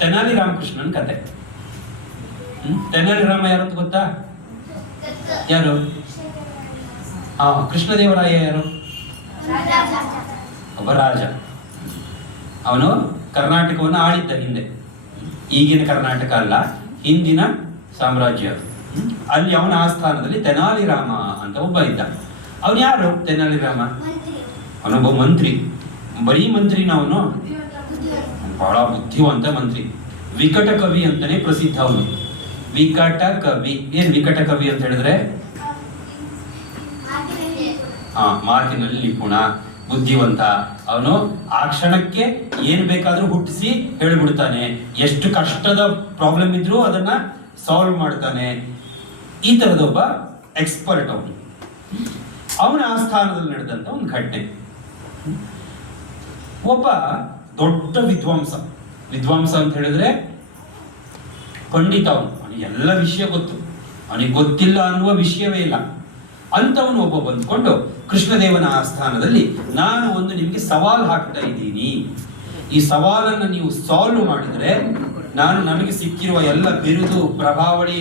ತೆನಾಲಿ ರಾಮಕೃಷ್ಣನ್ ಕತೆ. ತೆನಾಲಿ ರಾಮ ಯಾರು ಅಂತ ಗೊತ್ತಾ? ಯಾರು? ಕೃಷ್ಣದೇವರಾಯ ಯಾರು? ಒಬ್ಬ ರಾಜ. ಅವನು ಕರ್ನಾಟಕವನ್ನು ಆಳಿದ್ದ ಹಿಂದೆ. ಈಗಿನ ಕರ್ನಾಟಕ ಅಲ್ಲ, ಹಿಂದಿನ ಸಾಮ್ರಾಜ್ಯ. ಅಲ್ಲಿ ಅವನ ಆಸ್ಥಾನದಲ್ಲಿ ತೆನಾಲಿ ರಾಮ ಅಂತ ಒಬ್ಬ ಇದ್ದ. ಅವನು ಯಾರು ತೆನಾಲಿ ರಾಮ? ಅವನೊಬ್ಬ ಮಂತ್ರಿ. ಬರೀ ಮಂತ್ರಿನ ಅವನು, ಬಹಳ ಬುದ್ಧಿವಂತ ಮಂತ್ರಿ. ವಿಕಟ ಕವಿ ಅಂತಾನೆ ಪ್ರಸಿದ್ಧ ಅವನು. ವಿಕಟ ಕವಿ. ಏನ್ ವಿಕಟ ಕವಿ ಅಂತ ಹೇಳಿದ್ರೆ ಮಾತಿನಲ್ಲಿ ನಿಪುಣ, ಬುದ್ಧಿವಂತ. ಅವನು ಆ ಕ್ಷಣಕ್ಕೆ ಏನ್ ಬೇಕಾದ್ರೂ ಹುಟ್ಟಿಸಿ ಹೇಳಿಬಿಡ್ತಾನೆ. ಎಷ್ಟು ಕಷ್ಟದ ಪ್ರಾಬ್ಲಮ್ ಇದ್ರೂ ಅದನ್ನ ಸಾಲ್ವ್ ಮಾಡ್ತಾನೆ. ಈ ತರದೊಬ್ಬ ಎಕ್ಸ್ಪರ್ಟ್ ಅವನು. ಅವನ ಆಸ್ಥಾನದಲ್ಲಿ ನಡೆದಂತ ಒಂದು ಘಟನೆ. ಒಬ್ಬ ದೊಡ್ಡ ವಿದ್ವಾಂಸ ಅಂತ ಹೇಳಿದ್ರೆ ಪಂಡಿತ. ಅವನಿಗೆ ಎಲ್ಲ ವಿಷಯ ಗೊತ್ತು, ಅವನಿಗೆ ಗೊತ್ತಿಲ್ಲ ಅನ್ನುವ ವಿಷಯವೇ ಇಲ್ಲ. ಅಂತವನು ಒಬ್ಬ ಬಂದ್ಕೊಂಡು ಕೃಷ್ಣದೇವನ ಆಸ್ಥಾನದಲ್ಲಿ, ನಾನು ಒಂದು ನಿಮ್ಗೆ ಸವಾಲ್ ಹಾಕ್ತಾ ಇದ್ದೀನಿ, ಈ ಸವಾಲನ್ನು ನೀವು ಸಾಲ್ವ್ ಮಾಡಿದ್ರೆ ನಾನು ನನಗೆ ಸಿಕ್ಕಿರುವ ಎಲ್ಲ ಬಿರುದು, ಪ್ರಭಾವಳಿ,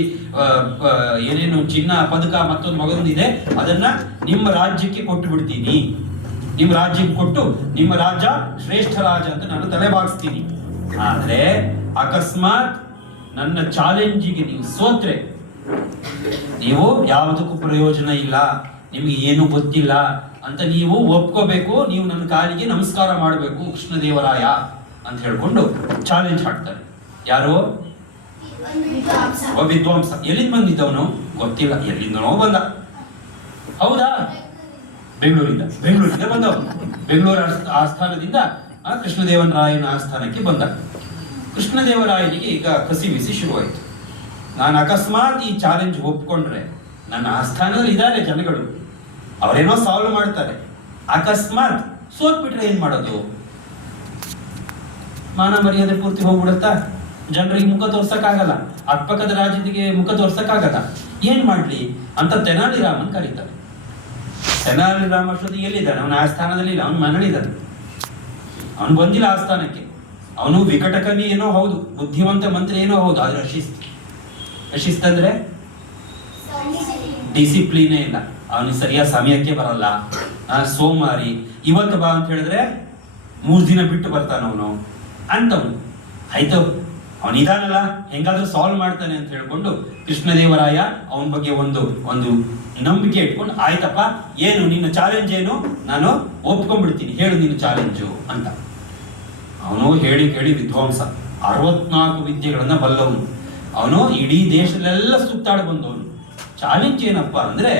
ಏನೇನು ಚಿನ್ನ, ಪದಕ, ಮತ್ತೊಂದು ಮಗದೊಂದಿದೆ, ಅದನ್ನ ನಿಮ್ಮ ರಾಜ್ಯಕ್ಕೆ ಕೊಟ್ಟು ಬಿಡ್ತೀನಿ. ನಿಮ್ಮ ರಾಜ್ಯಕ್ಕೆ ಕೊಟ್ಟು ನಿಮ್ಮ ರಾಜ ಶ್ರೇಷ್ಠ ರಾಜ ಅಂತ ನಾನು ತಲೆಬಾಗಿಸ್ತೀನಿ. ಆದ್ರೆ ಅಕಸ್ಮಾತ್ ನನ್ನ ಚಾಲೆಂಜಿಗೆ ನೀವು ಸೋತ್ರೆ, ನೀವು ಯಾವುದಕ್ಕೂ ಪ್ರಯೋಜನ ಇಲ್ಲ, ನಿಮ್ಗೆ ಏನು ಗೊತ್ತಿಲ್ಲ ಅಂತ ನೀವು ಒಪ್ಕೋಬೇಕು. ನೀವು ನನ್ನ ಕಾಲಿಗೆ ನಮಸ್ಕಾರ ಮಾಡಬೇಕು ಕೃಷ್ಣದೇವರಾಯ ಅಂತ ಹೇಳ್ಕೊಂಡು ಚಾಲೆಂಜ್ ಹಾಕ್ತಾರೆ. ಯಾರು? ಒಬ್ಬ ವಿದ್ವಾಂಸ. ಎಲ್ಲಿಂದ ಬಂದಿದ್ದವನು ಗೊತ್ತಿಲ್ಲ, ಎಲ್ಲಿಂದನೋ ಬಂದ. ಹೌದಾ? ಬೆಂಗಳೂರಿಂದ ಬಂದವನು. ಬೆಂಗಳೂರು ಆಸ್ಥಾನದಿಂದ ಕೃಷ್ಣದೇವರಾಯನ ಆಸ್ಥಾನಕ್ಕೆ ಬಂದ. ಕೃಷ್ಣದೇವರಾಯನಿಗೆ ಈಗ ಕಸಿವಿಸಿ ಶುರುವಾಯಿತು. ನಾನು ಅಕಸ್ಮಾತ್ ಈ ಚಾಲೆಂಜ್ ಒಪ್ಕೊಂಡ್ರೆ, ನನ್ನ ಆಸ್ಥಾನದಲ್ಲಿ ಇದ್ದಾರೆ ಜನಗಳು, ಅವರೇನೋ ಸಾಲ್ವ್ ಮಾಡ್ತಾರೆ, ಅಕಸ್ಮಾತ್ ಸೋತ್ಬಿಟ್ರೆ ಏನ್ ಮಾಡೋದು? ಮಾನ ಮರ್ಯಾದೆ ಪೂರ್ತಿ ಹೋಗ್ಬಿಡುತ್ತಾ? ಜನರಿಗೆ ಮುಖ ತೋರ್ಸಕ್ಕಾಗಲ್ಲ, ಅಕ್ಕಪಕ್ಕದ ರಾಜ್ಯದಿಗೆ ಮುಖ ತೋರ್ಸಕ್ಕಾಗಲ್ಲ, ಏನ್ ಮಾಡ್ಲಿ ಅಂತ ತೆನಾಲಿ ರಾಮನ್ ಕರೀತಾರೆ. ತೆನಾಲಿ ರಾಮ ಅಷ್ಟೊತ್ತಿಗೆ ಎಲ್ಲಿದ್ದಾನೆ? ಅವನ ಆಸ್ಥಾನದಲ್ಲಿ ಇಲ್ಲ, ಅವನು ಮನಳಿದ್ದಾನೆ. ಅವನು ಬಂದಿಲ್ಲ ಆಸ್ಥಾನಕ್ಕೆ. ಅವನು ವಿಕಟ ಕವಿ ಏನೋ ಹೌದು, ಬುದ್ಧಿವಂತ ಮಂತ್ರಿ ಏನೋ ಹೌದು, ಆದ್ರೆ ಅಶಿಸ್ತಂದ್ರೆ ಡಿಸಿಪ್ಲಿನೇ ಇಲ್ಲ. ಅವನಿಗೆ ಸರಿಯಾದ ಸಮಯಕ್ಕೆ ಬರಲ್ಲ, ಸೋಮಾರಿ. ಇವತ್ತು ಬಾ ಅಂತ ಹೇಳಿದ್ರೆ 3 ದಿನ ಬಿಟ್ಟು ಬರ್ತಾನ ಅವನು ಅಂತವನು. ಆಯ್ತು, ಅವನಿದಾನಲ್ಲ, ಹೆಂಗಾದ್ರೂ ಸಾಲ್ವ್ ಮಾಡ್ತಾನೆ ಅಂತ ಹೇಳ್ಕೊಂಡು ಕೃಷ್ಣದೇವರಾಯ ಅವನ ಬಗ್ಗೆ ಒಂದು ನಂಬಿಕೆ ಇಟ್ಕೊಂಡು, ಆಯ್ತಪ್ಪ, ಏನು ನಿನ್ನ ಚಾಲೆಂಜ್ ಏನು? ನಾನು ಒಪ್ಕೊಂಡ್ಬಿಡ್ತೀನಿ, ಹೇಳು ನಿನ್ನ ಚಾಲೆಂಜು ಅಂತ. ಅವನು ಹೇಳಿ ಕೇಳಿ ವಿದ್ವಾಂಸ, 64 ವಿದ್ಯೆಗಳನ್ನ ಬಲ್ಲವನು. ಅವನು ಇಡೀ ದೇಶದಲ್ಲೆಲ್ಲ ಸುತ್ತಾಡಿ ಬಂದವನು. ಚಾಲೆಂಜ್ ಏನಪ್ಪಾ ಅಂದ್ರೆ,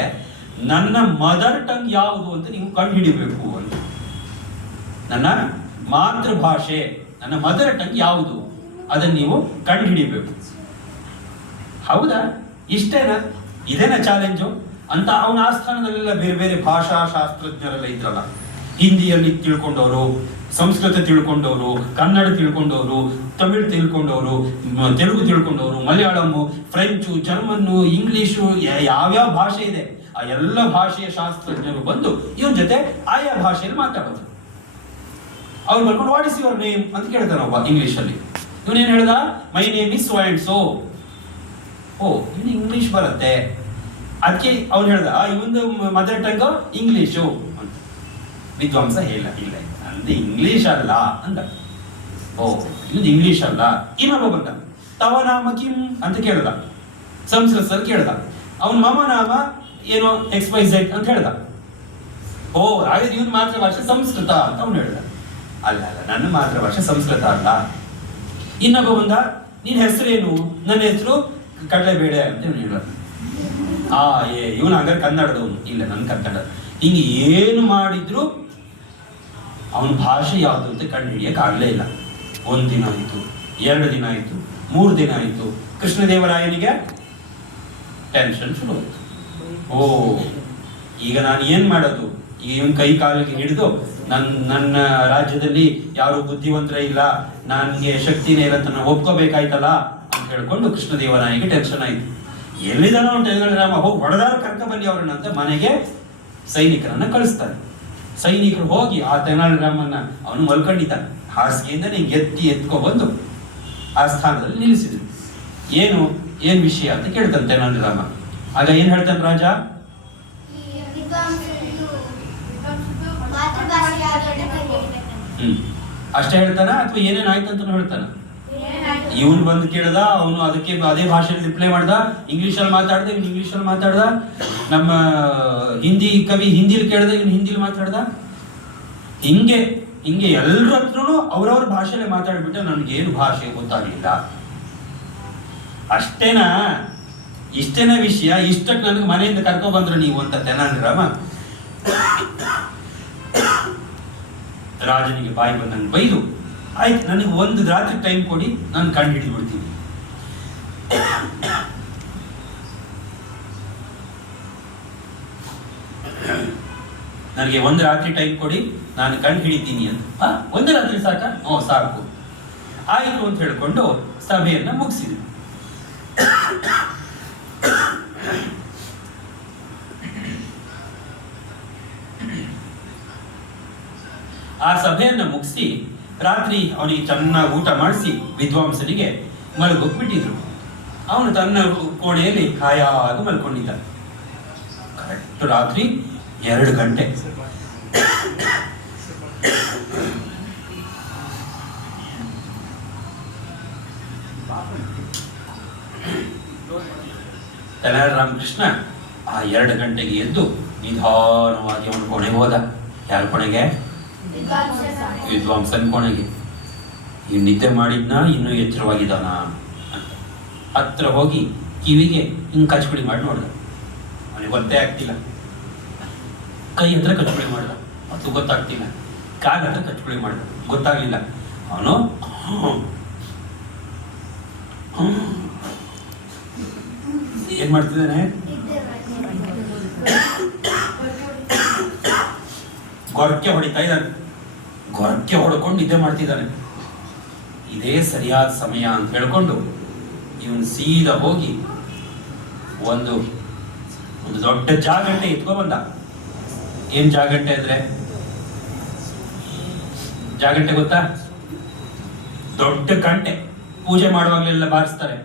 ನನ್ನ ಮದರ್ ಟಂಗ್ ಯಾವುದು ಅಂತ ನೀವು ಕಂಡು ಹಿಡಿಬೇಕು ಅಂತ. ನನ್ನ ಮಾತೃಭಾಷೆ, ನನ್ನ ಮದರ್ ಟಂಗ್ ಯಾವುದು ಅದನ್ನ ನೀವು ಕಂಡು ಹಿಡಿಬೇಕು. ಹೌದಾ? ಇಷ್ಟೇನಾ? ಇದೇನಾ ಚಾಲೆಂಜು ಅಂತ ಅವನ ಆಸ್ಥಾನದಲ್ಲೆಲ್ಲ ಬೇರೆ ಬೇರೆ ಭಾಷಾ ಶಾಸ್ತ್ರಜ್ಞರೆಲ್ಲ ಇದ್ರಲ್ಲ. ಹಿಂದಿಯಲ್ಲಿ ತಿಳ್ಕೊಂಡವರು, ಸಂಸ್ಕೃತ ತಿಳ್ಕೊಂಡವರು, ಕನ್ನಡ ತಿಳ್ಕೊಂಡವರು, ತಮಿಳ್ ತಿಳ್ಕೊಂಡವರು, ತೆಲುಗು ತಿಳ್ಕೊಂಡವರು, ಮಲಯಾಳಂ, ಫ್ರೆಂಚು, ಜರ್ಮನ್ನು, ಇಂಗ್ಲಿಷು, ಯಾವ್ಯಾವ ಭಾಷೆ ಇದೆ ಆ ಎಲ್ಲ ಭಾಷೆಯ ಶಾಸ್ತ್ರಜ್ಞರು ಬಂದು ಇವನ್ ಜೊತೆ ಆಯಾ ಭಾಷೆಯಲ್ಲಿ ಮಾತಾಡೋದು. ಅವ್ರು ಬರ್ಕೊಂಡು ವಾಟ್ ಇಸ್ ಯುವರ್ ನೇಮ್ ಅಂತ ಕೇಳ್ತಾನೆ ಒಬ್ಬ ಇಂಗ್ಲಿಷಲ್ಲಿ. ಇವನೇನ್ ಹೇಳ್ದ? My name is so and so. ಓ, ಇನ್ನು ಇಂಗ್ಲಿಷ್ ಬರುತ್ತೆ. ಅದಕ್ಕೆ ಅವ್ನು ಹೇಳ್ದ, ಇವೊಂದು ಮದರ್ ಟಂಗ್ ಇಂಗ್ಲಿಷು ಅಂತ. ವಿದ್ವಾಂಸ ಇಲ್ಲ, ನಂದು ಇಂಗ್ಲಿಷ್ ಅಲ್ಲ ಅಂದ. ಓ, ಇದು ಇಂಗ್ಲಿಷ್ ಅಲ್ಲ. ಇನ್ನೊಬ್ಬ ಬಂದ, ತವ ನಾಮ ಕಿಂ ಅಂತ ಕೇಳ್ದ, ಸಂಸ್ಕೃತದಲ್ಲಿ ಕೇಳ್ದ. ಅವನ ಮಮ ನಾಮ ಏನೋ XYZ ಅಂತ ಹೇಳ್ದ. ಓ, ಹಾಗಾದ್ರೆ ಇವನ್ ಮಾತೃಭಾಷೆ ಸಂಸ್ಕೃತ ಅಂತ ಅವ್ನು ಹೇಳ್ದ. ಅಲ್ಲ, ನನ್ನ ಮಾತೃಭಾಷೆ ಸಂಸ್ಕೃತ ಅಲ್ಲ. ಇನ್ನೊಬ್ಬ ಬಂದ, ನಿನ್ ಹೆಸರೇನು? ನನ್ನ ಹೆಸರು ಕಡಲೆಬೇಳೆ ಅಂತ ಇವನು ಹೇಳ. ಇವನು ಹಾಗಾದ್ರೆ ಕನ್ನಡದವನು. ಇಲ್ಲ, ನನ್ನ ಕನ್ನಡ. ಹಿಂಗೆ ಏನು ಮಾಡಿದ್ರು ಅವನ ಭಾಷೆ ಯಾವುದು ಅಂತ ಕಂಡು ಹಿಡಿಯಕ್ಕೆ ಆಗ್ಲೇ ಇಲ್ಲ. 1 ದಿನ ಆಯ್ತು, 2 ದಿನ ಆಯ್ತು, 3 ದಿನ ಆಯ್ತು. ಕೃಷ್ಣದೇವರಾಯನಿಗೆ ಟೆನ್ಷನ್ ಶುರು ಆಯ್ತು. ಓ, ಈಗ ನಾನು ಏನ್ ಮಾಡೋದು? ಈಗ ಇವನ್ ಕೈ ಕಾಲಿಗೆ ಹಿಡಿದು ನನ್ನ ರಾಜ್ಯದಲ್ಲಿ ಯಾರು ಬುದ್ಧಿವಂತರ ಇಲ್ಲ, ನನ್ಗೆ ಶಕ್ತಿನೇ ಇಲ್ಲ ಅಂತ ನಾನು ಒಪ್ಕೋಬೇಕಾಯ್ತಲ್ಲ ಅಂತ ಹೇಳ್ಕೊಂಡು ಕೃಷ್ಣದೇವರಾಯನಿಗೆ ಟೆನ್ಷನ್ ಆಯ್ತು. ಎಲ್ಲಿದಾನೋ ತೆನಾಲಿ ರಾಮ, ಹೋಗಿ ಹೊಡೆದಾರು ಕರ್ಕ ಬನ್ನಿ ಅವ್ರನ್ನ ಅಂತ ಮನೆಗೆ ಸೈನಿಕರನ್ನ ಕಳಿಸ್ತಾರೆ. ಸೈನಿಕರು ಹೋಗಿ ಆ ತೆನಾಲಿ ರಾಮನ್ನ, ಅವನು ಮಲ್ಕೊಂಡಿದ್ದಾನೆ, ಹಾಸಿಗೆಯಿಂದ ಎತ್ಕೊ ಬಂದು ಆ ಸ್ಥಾನದಲ್ಲಿ ನಿಲ್ಲಿಸಿದ್ರು. ಏನು ವಿಷಯ ಅಂತ ಕೇಳ್ತಾನೆ ತೆನಾಲಿರಾಮ. ಆಗ ಏನ್ ಹೇಳ್ತಾನೆ ರಾಜ? ಅಷ್ಟೇ ಹೇಳ್ತಾನ ಅಥವಾ ಏನೇನ್ ಆಯ್ತಂತ ಹೇಳ್ತಾನ? ಇವನು ಬಂದು ಕೇಳ್ದ, ಅವನು ಅದಕ್ಕೆ ಅದೇ ಭಾಷೆಯಲ್ಲಿ ರಿಪ್ಲೈ ಮಾಡ್ದ, ಇಂಗ್ಲಿಷಲ್ಲಿ ಮಾತಾಡ್ದ, ಇವನು ಇಂಗ್ಲಿಷಲ್ಲಿ ಮಾತಾಡ್ದ, ನಮ್ಮ ಹಿಂದಿ ಕವಿ ಹಿಂದಿಲಿ ಕೇಳ್ದ, ಇವನು ಹಿಂದಿಲಿ ಮಾತಾಡ್ದ. ಹಿಂಗೆ ಎಲ್ಲರ ಹತ್ರನು ಅವ್ರವ್ರ ಭಾಷೆಯಲ್ಲಿ ಮಾತಾಡ್ಬಿಟ್ಟು ನನ್ಗೇನು ಭಾಷೆ ಗೊತ್ತಾಗ್ಲಿಲ್ಲ. ಅಷ್ಟೇನಾ? ಇಷ್ಟೇನ ವಿಷಯ? ಇಷ್ಟಕ್ಕೆ ನನಗೆ ಮನೆಯಿಂದ ಕರ್ಕೊ ಬಂದ್ರು ನೀವು ಅಂತ ತೆನಾಲಿರಾಮ ರಾಜನಿಗೆ ಬಾಯಿ ಬಂದಂಗೆ ಬೈದು, ಆಯ್ತು ನನಗೆ ಒಂದು ರಾತ್ರಿ ಟೈಮ್ ಕೊಡಿ, ನಾನು ಕಂಡು ಹಿಡಿದು ಬಿಡ್ತೀನಿ. ನನಗೆ ಒಂದು ರಾತ್ರಿ ಟೈಮ್ ಕೊಡಿ, ನಾನು ಕಂಡು ಹಿಡಿತೀನಿ ಅಂತ. ಒಂದು ರಾತ್ರಿ ಸಾಕ? ಸಾಕು, ಆಯಿತು ಅಂತ ಹೇಳ್ಕೊಂಡು ಸಭೆಯನ್ನ ಮುಗಿಸಿದ್ರು. ಆ ಸಭೆಯನ್ನ ಮುಗಿಸಿ ರಾತ್ರಿ ಅವನಿಗೆ ಚೆನ್ನಾಗಿ ಊಟ ಮಾಡಿಸಿ ವಿದ್ವಾಂಸನಿಗೆ ಮಲಗೋಗ್ಬಿಟ್ಟಿದ್ರು. ಅವನು ತನ್ನ ಕೋಣೆಯಲ್ಲಿ ಹಾಯಾಗಿ ಮಲ್ಕೊಂಡಿದ್ದ. ಕರೆಕ್ಟ್ ರಾತ್ರಿ 2 ಗಂಟೆ. ತೆನಾಲಿರಾಮಕೃಷ್ಣ ಆ 2 ಗಂಟೆಗೆ ಎದ್ದು ನಿಧಾನವಾಗಿ ಅವನ ಕೋಣೆಗೆ ಹೋದ. ಯಾರ ಕೋಣೆಗೆ? ವಿದ್ವಾಂಸನ ಕೋಣೆಗೆ. ಇವ್ ನಿದ್ದೆ ಮಾಡಿದ್ನ ಇನ್ನೂ ಎಚ್ಚರವಾಗಿದ್ದಾನ ಅಂತ ಹತ್ರ ಹೋಗಿ ಕಿವಿಗೆ ಹಿಂಗ್ ಕಚ್ಪುಡಿ ಮಾಡಿ ನೋಡ್ದ. ಅವನಿಗೆ ಗೊತ್ತೇ ಆಗ್ತಿಲ್ಲ. ಕೈ ಹತ್ರ ಕಚ್ಪುಡಿ ಮಾಡ್ದ, ಮತ್ತು ಗೊತ್ತಾಗ್ತಿಲ್ಲ. ಕಾಲ ಹತ್ರ ಕಚ್ಪುಡಿ ಮಾಡ್ದ, ಗೊತ್ತಾಗ್ಲಿಲ್ಲ. ಅವನು ಏನ್ ಮಾಡ್ತಿದ್ದಾನೆ? ಗೊರಕೆ ಹೊಡಿತಾ ಇದ್ದಾನೆ. ಗೊರಕೆ ಹೊಡ್ಕೊಂಡು ನಿದ್ದೆ ಮಾಡ್ತಿದ್ದಾನೆ. ಇದೇ ಸರಿಯಾದ ಸಮಯ ಅಂತ ಹೇಳ್ಕೊಂಡು ಇವನು ಸೀದಾ ಹೋಗಿ ಒಂದು ದೊಡ್ಡ ಜಾಗಂಟೆ ಎತ್ಕೊ ಬಂದ. ಏನ್ ಜಾಗಂಟೆ ಅಂದ್ರೆ? ಜಾಗಂಟೆ ಗೊತ್ತಾ? ದೊಡ್ಡ ಗಂಟೆ ಪೂಜೆ ಮಾಡುವಾಗಲೆಲ್ಲ ಬಾರಿಸ್ತಾರೆ,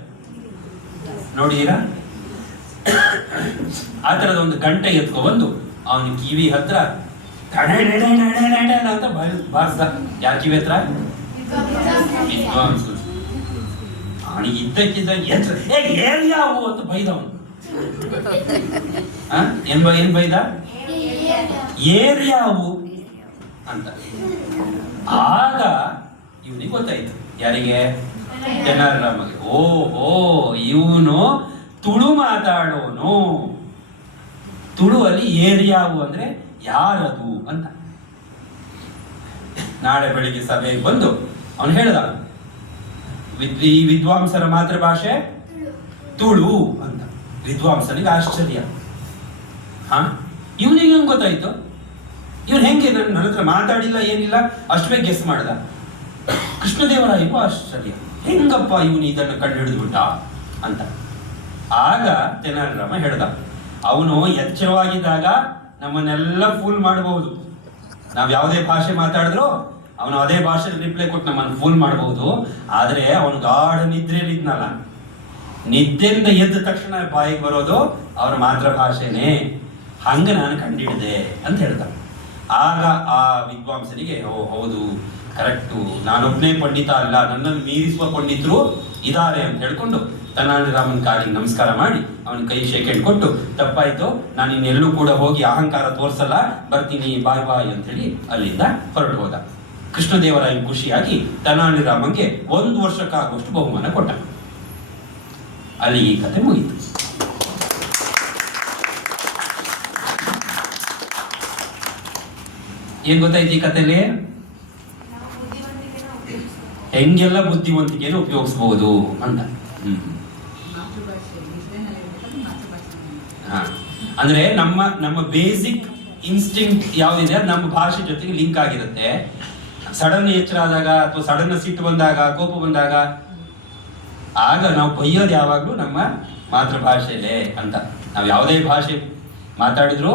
ನೋಡಿದೀರಾ? ಆ ತರದ ಒಂದು ಗಂಟೆ ಎತ್ಕೊ ಬಂದು ಅವನ ಕಿವಿ ಹತ್ರ ಅಂತ ಬಾರಿಸ್ದ. ಯಾರ ಕಿವಿ ಹತ್ರ? ವಿದ್ವಾಂಸ. ಅವನಿಗೆ ಇದ್ದಕ್ಕಿದ್ದ ಏರಿಯಾವು ಅಂತ ಬೈದ ಅವನು. ಏನ್ ಬೈದ? ಏರಿಯಾವು ಅಂತ. ಆಗ ಇವನಿಗೆ ಗೊತ್ತಾಯ್ತು. ಯಾರಿಗೆ? ತೆನಾಲಿರಾಮಗೆ. ಓಹೋ, ಇವನು ತುಳು ಮಾತಾಡೋನು. ತುಳುವಲ್ಲಿ ಏರಿಯಾವು ಅಂದ್ರೆ ಯಾರದು ಅಂತ. ನಾಳೆ ಬೆಳಿಗ್ಗೆ ಸಭೆಗೆ ಬಂದು ಅವನು ಹೇಳ್ದ, ಈ ವಿದ್ವಾಂಸರ ಮಾತೃಭಾಷೆ ತುಳು ಅಂತ. ವಿದ್ವಾಂಸನಿಗೆ ಆಶ್ಚರ್ಯ. ಇವನಿಗೆ ಹೆಂಗ್ ಗೊತ್ತಾಯ್ತು? ಇವನು ಹೆಂಗೆ ನನ್ನ ಹತ್ರ ಮಾತಾಡಿಲ್ಲ, ಏನಿಲ್ಲ, ಅಷ್ಟು ಬೇಗ ಗೆಸ್ ಮಾಡ್ದ. ಕೃಷ್ಣದೇವರಾಯಗೂ ಆಶ್ಚರ್ಯ, ಹೆಂಗಪ್ಪ ಇವನು ಇದನ್ನು ಕಂಡು ಹಿಡಿದ್ಬಿಟ್ಟ ಅಂತ. ಆಗ ತೆನಾಲಿರಾಮ ಹೇಳ್ದ, ಅವನು ಎಚ್ಚರವಾಗಿದ್ದಾಗ ನಮ್ಮನ್ನೆಲ್ಲ ಫೂಲ್ ಮಾಡಬಹುದು. ನಾವ್ ಯಾವುದೇ ಭಾಷೆ ಮಾತಾಡಿದ್ರು ಅವನು ಅದೇ ಭಾಷೆಯಲ್ಲಿ ರಿಪ್ಲೈ ಕೊಟ್ಟು ನಮ್ಮನ್ನು ಫೂಲ್ ಮಾಡಬಹುದು. ಆದ್ರೆ ಅವನು ಗಾಢ ನಿದ್ರೆಯಲ್ಲಿ ಇದ್ನಲ್ಲ, ನಿದ್ದೆಯಿಂದ ಎದ್ದ ತಕ್ಷಣ ಬಾಯಿಗೆ ಬರೋದು ಅವರ ಮಾತೃಭಾಷೆನೇ. ಹಂಗ ನಾನು ಕಂಡಿಡಿದೆ ಅಂತ ಹೇಳ್ದ. ಆಗ ಆ ವಿದ್ವಾಂಸನಿಗೆ, ಹೌದು, ಕರೆಕ್ಟು, ನಾನೊಬ್ಬನೇ ಪಂಡಿತ ಅಲ್ಲ, ನನ್ನನ್ನು ಮೀರಿಸುವ ಪಂಡಿತರು ಇದ್ದಾರೆ ಅಂತ ಹೇಳ್ಕೊಂಡು ತೆನಾಲಿರಾಮನ ಕಾಲಿಗೆ ನಮಸ್ಕಾರ ಮಾಡಿ ಅವನ ಕೈ ಶೇಕೆಂಡ್ ಕೊಟ್ಟು, ತಪ್ಪಾಯ್ತು, ನಾನು ಇನ್ನೆಲ್ಲೂ ಕೂಡ ಹೋಗಿ ಅಹಂಕಾರ ತೋರ್ಸಲ್ಲ, ಬರ್ತೀನಿ, ಬಾಯ್ ಬಾಯ್ ಅಂತ ಹೇಳಿ ಅಲ್ಲಿಂದ ಹೊರಟು ಹೋದ. ಕೃಷ್ಣದೇವರಾಯ ಖುಷಿಯಾಗಿ ತೆನಾಲಿರಾಮನ್ಗೆ 1 ವರ್ಷಕ್ಕಾಗುವಷ್ಟು ಬಹುಮಾನ ಕೊಟ್ಟ. ಅಲ್ಲಿ ಈ ಕಥೆ ಮುಗಿತು. ಏನ್ ಗೊತ್ತಾಯ್ತು ಈ ಕಥೆಯಲ್ಲಿ? ಹೆಂಗೆಲ್ಲ ಬುದ್ಧಿವಂತಿಕೆಯನ್ನು ಉಪಯೋಗಿಸಬಹುದು ಅಂತ. ಅಂದ್ರೆ ನಮ್ಮ ಬೇಸಿಕ್ ಇನ್ಸ್ಟಿಂಕ್ಟ್ ಯಾವ್ದಿದೆ ನಮ್ಮ ಭಾಷೆ ಜೊತೆಗೆ ಲಿಂಕ್ ಆಗಿರುತ್ತೆ. ಸಡನ್ ಎಚ್ಚರ ಆದಾಗ ಅಥವಾ ಸಡನ್ ಸಿಟ್ಟು ಬಂದಾಗ, ಕೋಪ ಬಂದಾಗ, ಆಗ ನಾವು ಬೈಯೋದು ಯಾವಾಗ್ಲೂ ನಮ್ಮ ಮಾತೃಭಾಷೆಯಲ್ಲೇ ಅಂತ. ನಾವು ಯಾವುದೇ ಭಾಷೆ ಮಾತಾಡಿದ್ರು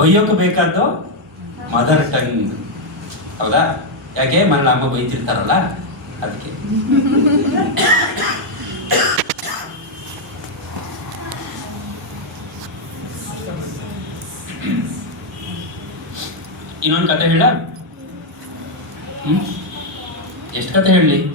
ಬೈಯೋಕೆ ಬೇಕಾದ್ದು ಮದರ್ ಟಂಗ್, ಹೌದಾ? ಯಾಕೆ? ಮನೇಲಿ ಅಮ್ಮ ಬೈತಿರ್ತಾರಲ್ಲ, ಅದಕ್ಕೆ. ಇನ್ನೊಂದು ಕತೆ ಹೇಳ. ಎಷ್ಟು ಕತೆ ಹೇಳಲಿ?